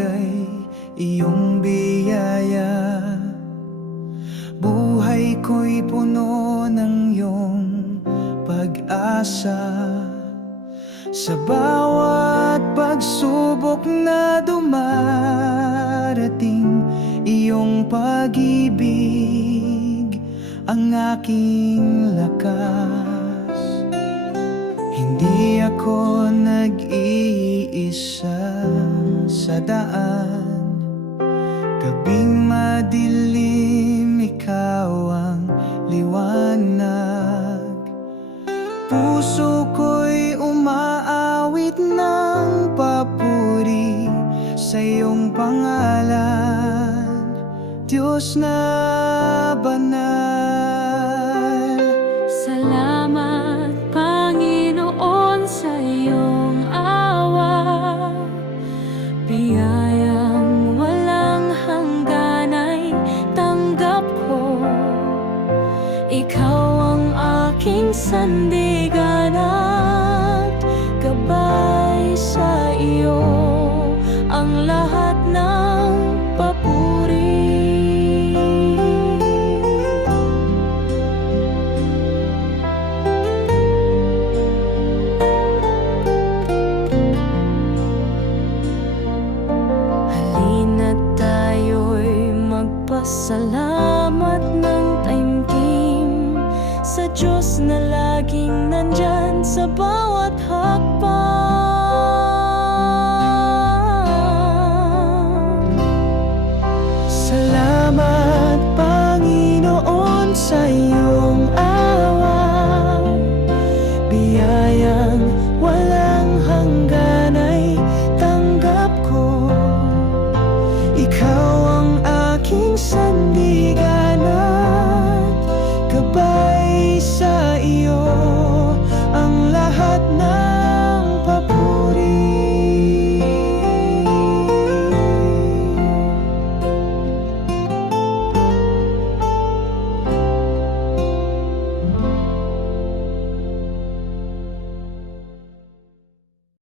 bagay, iyong biyaya. Buhay ko'y puno ng iyong pag-asa. Sa bawat pagsubok na dumarating, iyong pag-ibig ang aking lakas. Hindi ako nag-iisa sa daan, gabing madilim, ikaw ang liwanag. Puso ko'y umaawit ng papuri sa iyong pangalan, Diyos na banal. Salamat, Panginoon, sa iyong awa. Biyayang walang hanggan ay tanggap ko. Ikaw ang aking sandigan at gabay. Sa iyo ang lahat ng papuri. Halina't tayo'y magpasalamat ng taimtim sa Diyos na laging nandyan sa bawat hakbang.